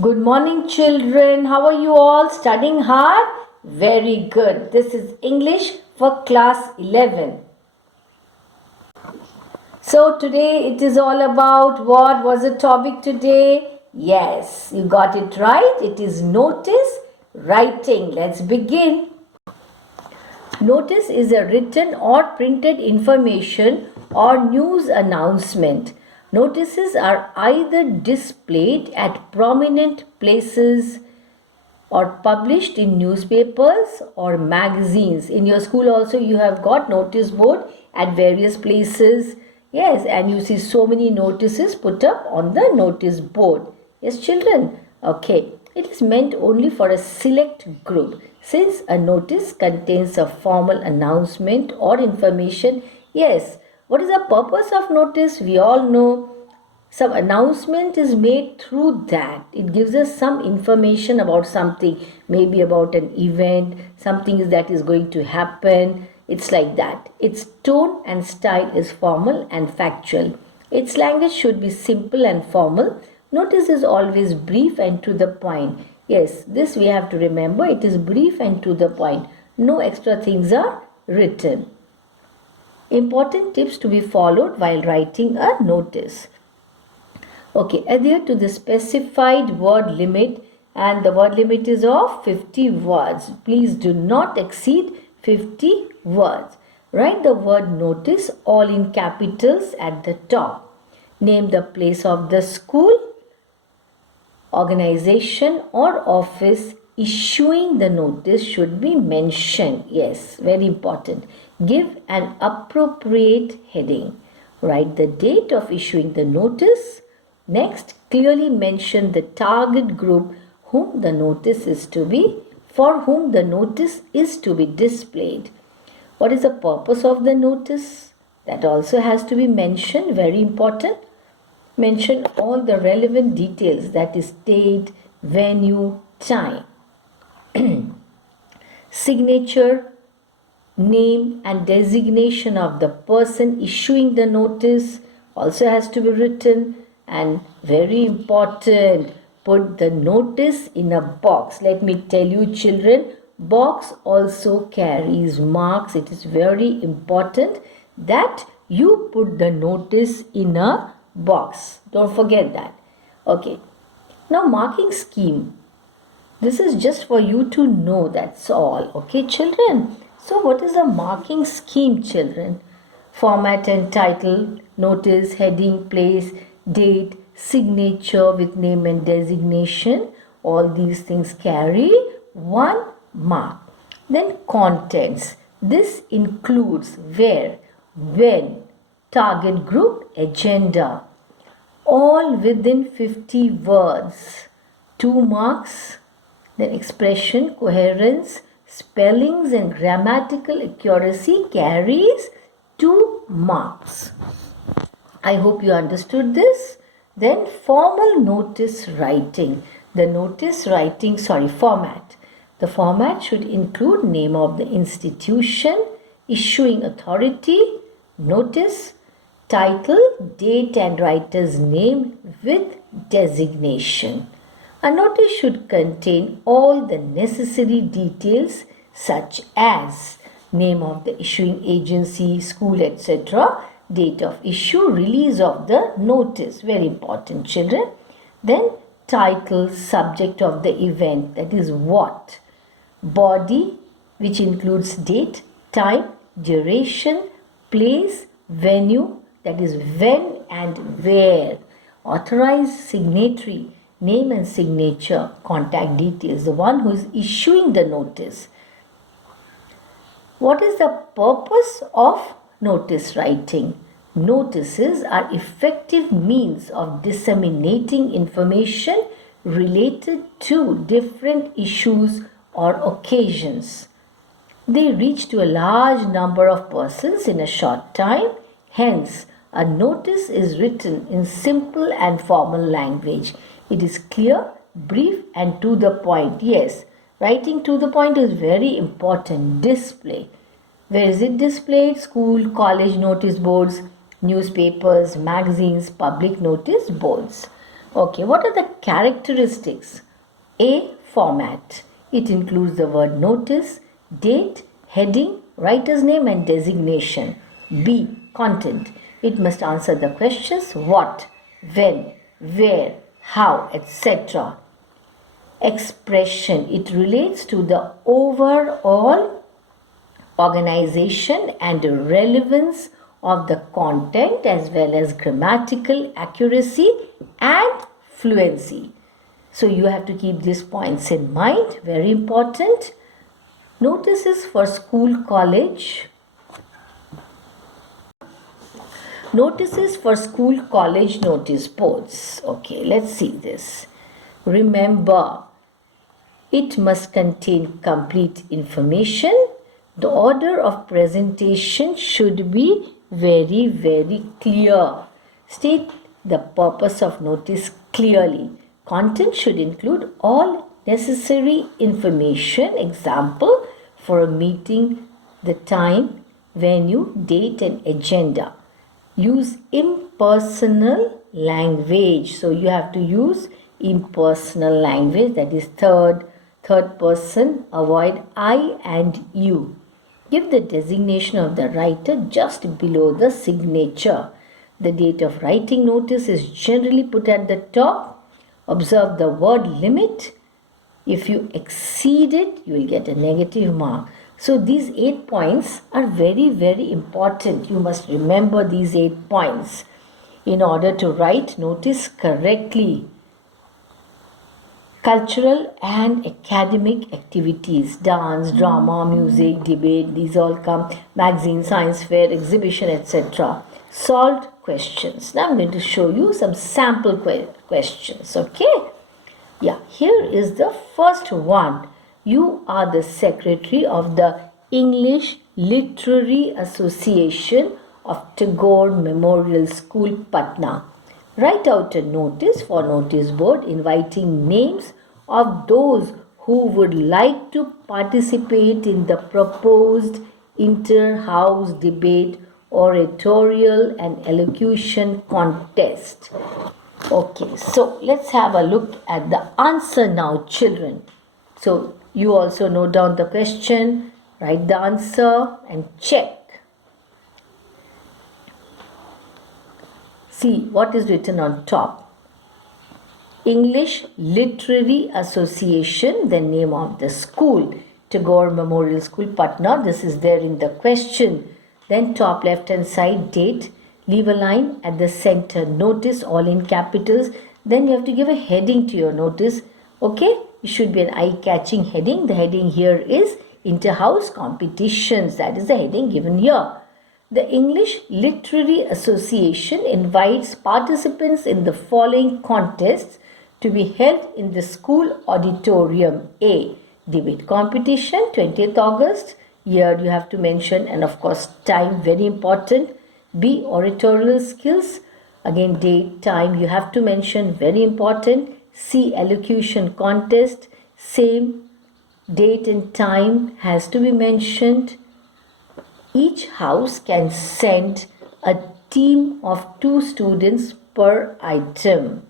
Good morning, children. How are you all? Studying hard? Very good. This is English for class 11. So, today it is all about what was the topic today? Yes, you got it right. It is notice writing. Let's begin. Notice is a written or printed information or news announcement. Notices are either displayed at prominent places or published in newspapers or magazines. In your school also you have got notice board at various places. Yes, and you see so many notices put up on the notice board. Yes, children. Okay. It is meant only for a select group. Since a notice contains a formal announcement or information, yes, what is the purpose of notice? We all know some announcement is made through that. It gives us some information about something, maybe about an event, something that is going to happen. It's like that. Its tone and style is formal and factual. Its language should be simple and formal. Notice is always brief and to the point. Yes, this we have to remember. It is brief and to the point. No extra things are written. Important tips to be followed while writing a notice. Okay, adhere to the specified word limit, and the word limit is of 50 words. Please do not exceed 50 words. Write the word notice all in capitals at the top. Name the place of the school, organization or office issuing the notice should be mentioned. Yes, very important. Give an appropriate heading. Write the date of issuing the notice. Next, clearly mention the target group for whom the notice is to be displayed. What is the purpose of the notice? That also has to be mentioned, very important. Mention all the relevant details, that is date, venue, time. Signature, name and designation of the person issuing the notice also has to be written. And very important, put the notice in a box. Let me tell you, children, box also carries marks. It is very important that you put the notice in a box. Don't forget that. Okay. Now, marking scheme. This is just for you to know, that's all. Okay, children. So, what is a marking scheme, children? Format and title, notice, heading, place, date, signature with name and designation. All these things carry 1 mark. Then contents. This includes where, when, target group, agenda. All within 50 words. 2 marks. Then expression, coherence, spellings and grammatical accuracy carries 2 marks. I hope you understood this. Then formal notice writing. The notice writing, format. The format should include name of the institution, issuing authority, notice, title, date and writer's name with designation. A notice should contain all the necessary details such as name of the issuing agency, school, etc., date of issue, release of the notice, very important, children. Then title, subject of the event, that is what. Body, which includes date, time, duration, place, venue, that is when and where. Authorized signatory, name and signature, contact details, the one who is issuing the notice. What is the purpose of notice writing? Notices are effective means of disseminating information related to different issues or occasions. They reach to a large number of persons in a short time. Hence, a notice is written in simple and formal language. It is clear, brief and to the point. Yes, writing to the point is very important. Display. Where is it displayed? School, college notice boards, newspapers, magazines, public notice boards. Okay, what are the characteristics? A. Format. It includes the word notice, date, heading, writer's name and designation. B. Content. It must answer the questions what, when, where, how, etc. Expression. It relates to the overall organization and relevance of the content as well as grammatical accuracy and fluency. So you have to keep these points in mind, very important. Notices for school, college. Notices for school, college notice boards. Okay, let's see this. Remember, it must contain complete information. The order of presentation should be very, very clear. State the purpose of notice clearly. Content should include all necessary information. Example, for a meeting, the time, venue, date and agenda. Use impersonal language. So you have to use impersonal language, that is third person. Avoid I and you. Give the designation of the writer just below the signature. The date of writing notice is generally put at the top. Observe the word limit. If you exceed it, you will get a negative mark. So these 8 points are very, very important. You must remember these 8 points in order to write notice correctly. Cultural and academic activities, dance, drama, music, debate, these all come, magazine, science fair, exhibition, etc. Solved questions. Now I'm going to show you some sample questions, okay? Yeah, here is the first one. You are the secretary of the English Literary Association of Tagore Memorial School, Patna. Write out a notice for notice board inviting names of those who would like to participate in the proposed inter-house debate, oratorial and elocution contest. Okay, so let's have a look at the answer now, children. So you also note down the question, write the answer and check. See what is written on top. English Literary Association, the name of the school, Tagore Memorial School, Patna. This is there in the question. Then top left hand side, date. Leave a line at the center. Notice, all in capitals. Then you have to give a heading to your notice. Okay, it should be an eye-catching heading. The heading here is Inter-House Competitions. That is the heading given here. The English Literary Association invites participants in the following contests to be held in the school auditorium. A. Debate competition, 20th August. Year you have to mention, and of course time, very important. B. Oratorial skills. Again, date, time you have to mention, very important. C. Elocution contest. Same date and time has to be mentioned. Each house can send a team of 2 students per item.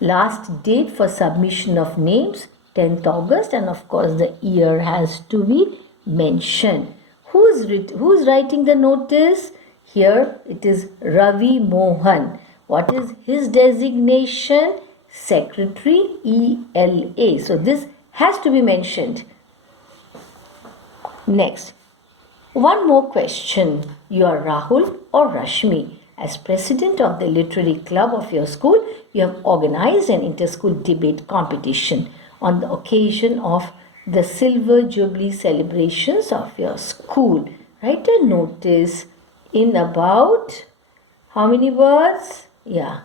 Last date for submission of names, 10th August, and of course the year has to be mentioned. Who's writing the notice? Here it is Ravi Mohan. What is his designation? Secretary, ELA. So this has to be mentioned. Next, one more question. You are Rahul or Rashmi. As president of the literary club of your school, you have organized an inter-school debate competition on the occasion of the Silver Jubilee celebrations of your school. Write a notice in about how many words? Yeah,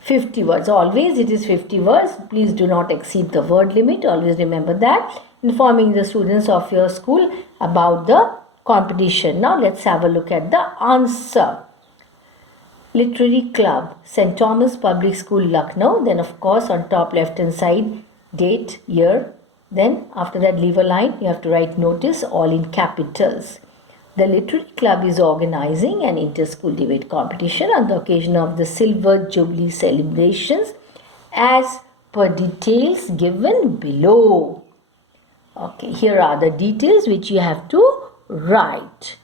50 words. Always it is 50 words. Please do not exceed the word limit. Always remember that. Informing the students of your school about the competition. Now let's have a look at the answer. Literary Club, St. Thomas Public School, Lucknow. Then of course on top left hand side, date, year. Then after that leave a line. You have to write notice, all in capitals. The Literary Club is organizing an inter-school debate competition on the occasion of the Silver Jubilee celebrations as per details given below. Okay, here are the details which you have to write.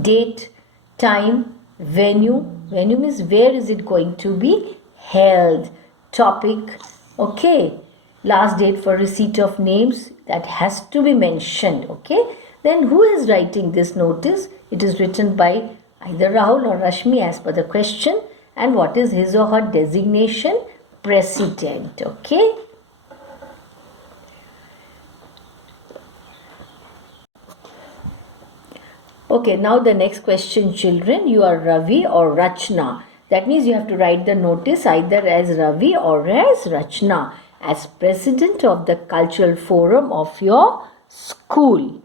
Date, time, venue. Venue means where is it going to be held. Topic, okay. Last date for receipt of names, that has to be mentioned, okay. Then who is writing this notice? It is written by either Rahul or Rashmi as per the question. And what is his or her designation? President, okay. Okay, now the next question, children. You are Ravi or Rachna. That means you have to write the notice either as Ravi or as Rachna, as president of the cultural forum of your school.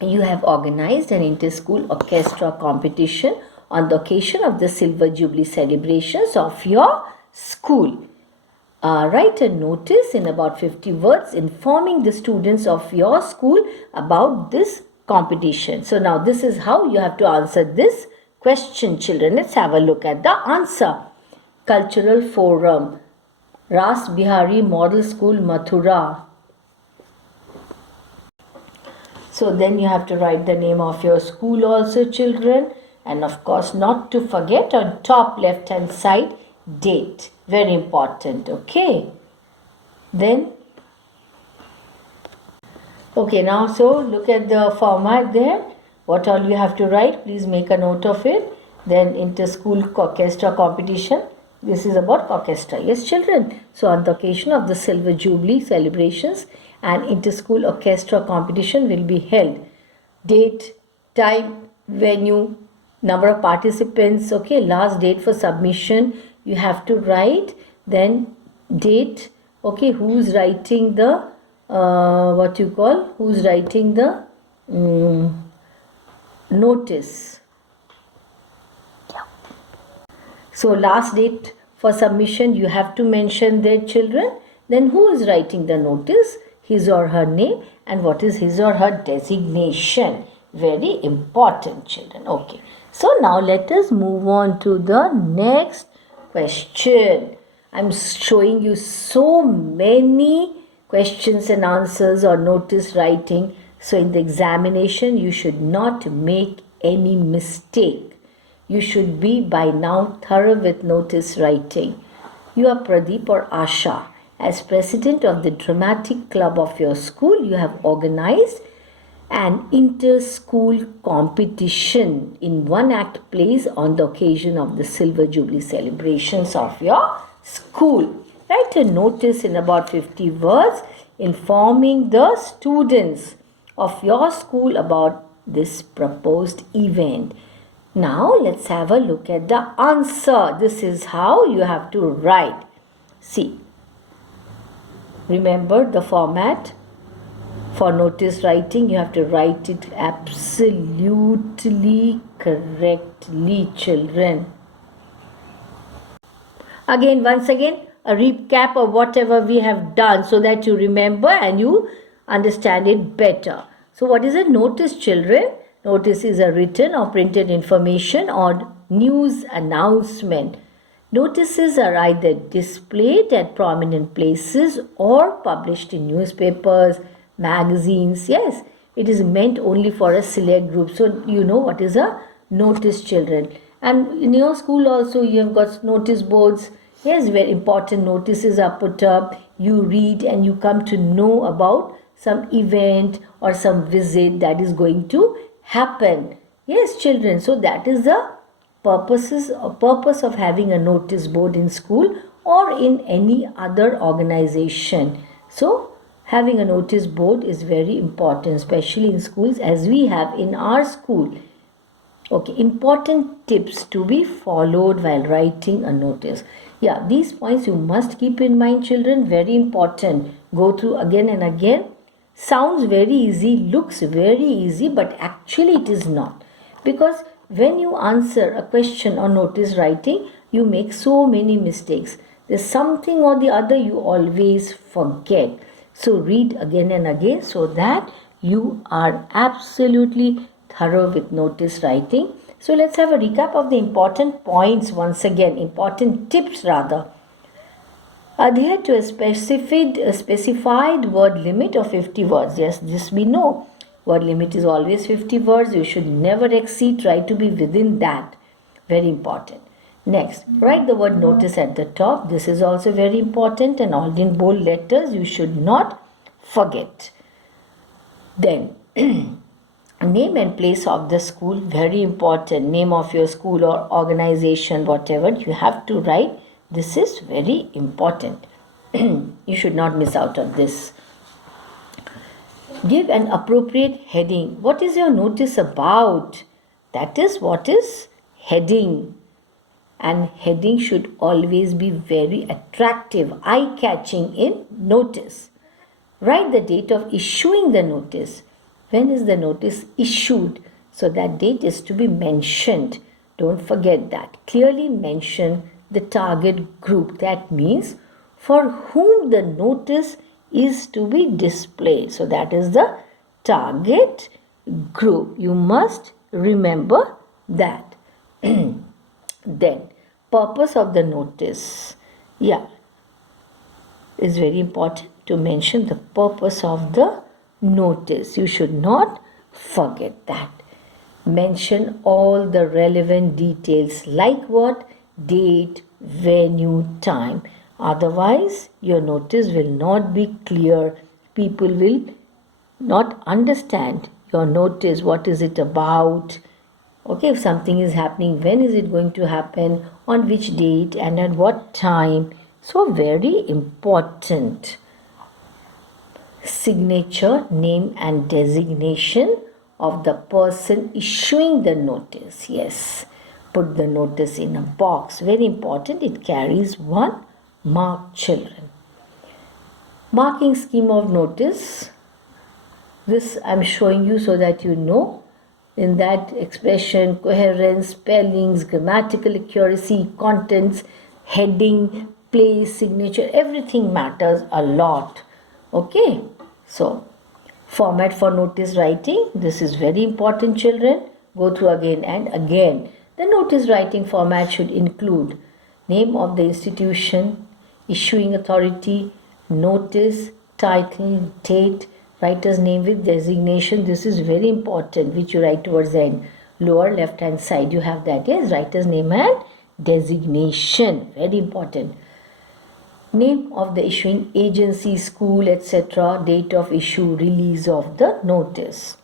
You have organized an inter-school orchestra competition on the occasion of the Silver Jubilee celebrations of your school. Write a notice in about 50 words informing the students of your school about this competition. So now this is how you have to answer this question, children. Let's have a look at the answer. Cultural Forum, Ras Bihari Model School, Mathura. So then you have to write the name of your school also, children. And of course, not to forget, on top left hand side, date. Very important, okay. Then, okay, now so look at the format there. What all you have to write, please make a note of it. Then inter-school orchestra competition. This is about orchestra. Yes, children. So on the occasion of the Silver Jubilee celebrations, an inter-school orchestra competition will be held. Date, time, venue, number of participants, okay, last date for submission you have to write. Then date, okay, who's writing the who's writing the notice. So last date for submission you have to mention their children. Then who is writing the notice, his or her name, and what is his or her designation. Very important, children. Okay, so now let us move on to the next question. I'm showing you so many questions and answers or notice writing. So in the examination, you should not make any mistake. You should be by now thorough with notice writing. You are Pradeep or Asha. As president of the dramatic club of your school, you have organized an inter-school competition in one-act plays on the occasion of the Silver Jubilee celebrations of your school. Write a notice in about 50 words informing the students of your school about this proposed event. Now let's have a look at the answer. This is how you have to write. See, remember the format. For notice writing, you have to write it absolutely correctly, children. Once again, a recap of whatever we have done so that you remember and you understand it better. So what is a notice, children? Notice is a written or printed information or news announcement. Notices are either displayed at prominent places or published in newspapers, magazines. Yes, it is meant only for a select group. So you know what is a notice, children. And in your school also you have got notice boards. Yes, where important notices are put up. You read and you come to know about some event or some visit that is going to happen. Yes, children. So that is the purpose of having a notice board in school or in any other organization. So having a notice board is very important, especially in schools as we have in our school. Okay, important tips to be followed while writing a notice. Yeah, these points you must keep in mind, children. Very important. Go through again and again. Sounds very easy, looks very easy, but actually it is not. Because when you answer a question or notice writing, you make so many mistakes. There's something or the other you always forget. So read again and again so that you are absolutely thorough with notice writing. So let's have a recap of the important points once again, important tips rather. Adhere to a specified word limit of 50 words. Yes, this we know. Word limit is always 50 words. You should never exceed. Try to be within that. Very important. Next, write the word notice at the top. This is also very important and all in bold letters. You should not forget. Then, name and place of the school. Very important. Name of your school or organization, whatever. You have to write. This is very important. You should not miss out on this. Give an appropriate heading. What is your notice about? That is what is heading. And heading should always be very attractive, eye-catching in notice. Write the date of issuing the notice. When is the notice issued? So that date is to be mentioned. Don't forget that. Clearly mention the target group. That means for whom the notice is to be displayed. So that is the target group. You must remember that. Then, purpose of the notice. Yeah, it's very important to mention the purpose of the notice. You should not forget that. Mention all the relevant details like what? Date, venue, time. Otherwise, your notice will not be clear. People will not understand your notice. What is it about? Okay, if something is happening, when is it going to happen, on which date and at what time. So very important. Signature, name and designation of the person issuing the notice. Yes, put the notice in a box. Very important. It carries 1 mark, children. Marking scheme of notice. This I am showing you so that you know. In that, expression, coherence, spellings, grammatical accuracy, contents, heading, place, signature, everything matters a lot. Okay, so format for notice writing. This is very important, children. Go through again and again. The notice writing format should include name of the institution, issuing authority, notice, title, date, writer's name with designation. This is very important, which you write towards the end. Lower left hand side you have that. Yes, writer's name and designation. Very important. Name of the issuing agency, school, etc. Date of issue, release of the notice.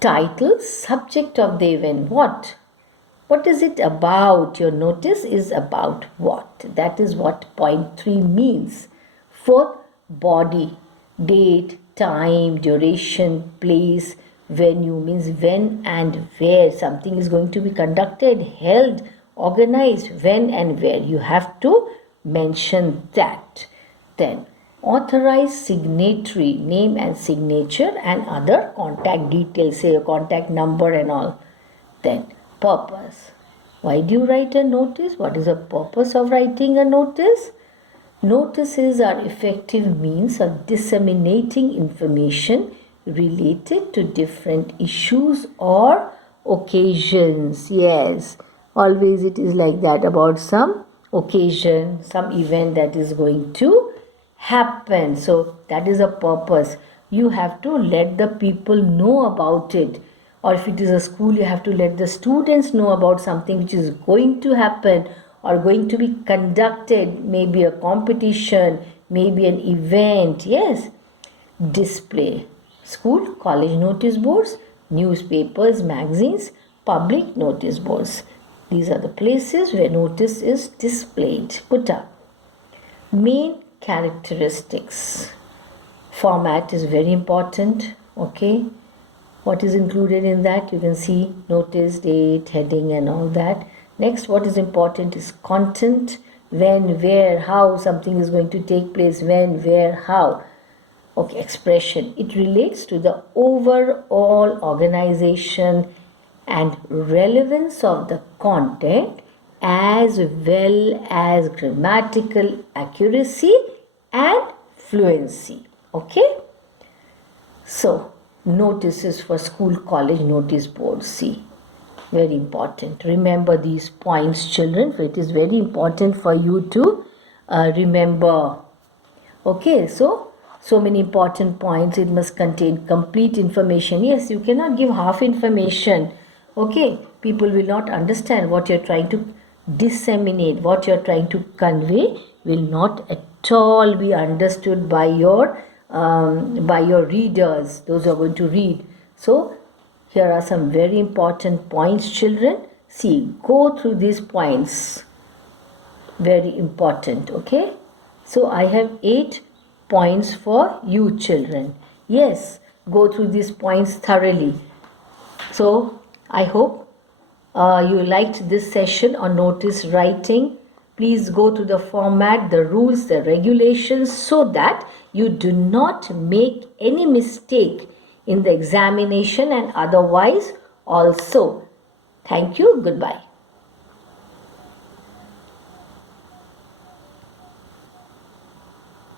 Title, subject of the event. What is it about? Your notice is about what? That is what point 3 means. Fourth, body, date, time, duration, place, venue means when and where something is going to be conducted, held, organized, when and where. You have to mention that. Then, authorized signatory, name and signature and other contact details, say your contact number and all. Then, purpose. Why do you write a notice? What is the purpose of writing a notice? Notices are effective means of disseminating information related to different issues or occasions. Yes, always it is like that, about some occasion, some event that is going to happen. So that is a purpose. You have to let the people know about it. Or if it is a school, you have to let the students know about something which is going to happen or going to be conducted, maybe a competition, maybe an event. Yes, display. School, college notice boards, newspapers, magazines, public notice boards. These are the places where notice is displayed, put up. Main characteristics. Format is very important. Okay, what is included in that? You can see notice, date, heading and all that. Next, what is important is content. When, where, how something is going to take place. When, where, how. Okay, expression. It relates to the overall organization and relevance of the content as well as grammatical accuracy and fluency. Okay. So, notices for school, college notice boards. See. Very important. Remember these points, children. It is very important for you to remember. Okay, so many important points. It must contain complete information. Yes, you cannot give half information. Okay, people will not understand what you're trying to disseminate, what you're trying to convey will not at all be understood by your readers, those who are going to read. So here are some very important points, children. See, go through these points. Very important, okay? So I have 8 points for you, children. Yes, go through these points thoroughly. So I hope you liked this session on notice writing. Please go through the format, the rules, the regulations, so that you do not make any mistake in the examination and otherwise also. Thank you. Goodbye.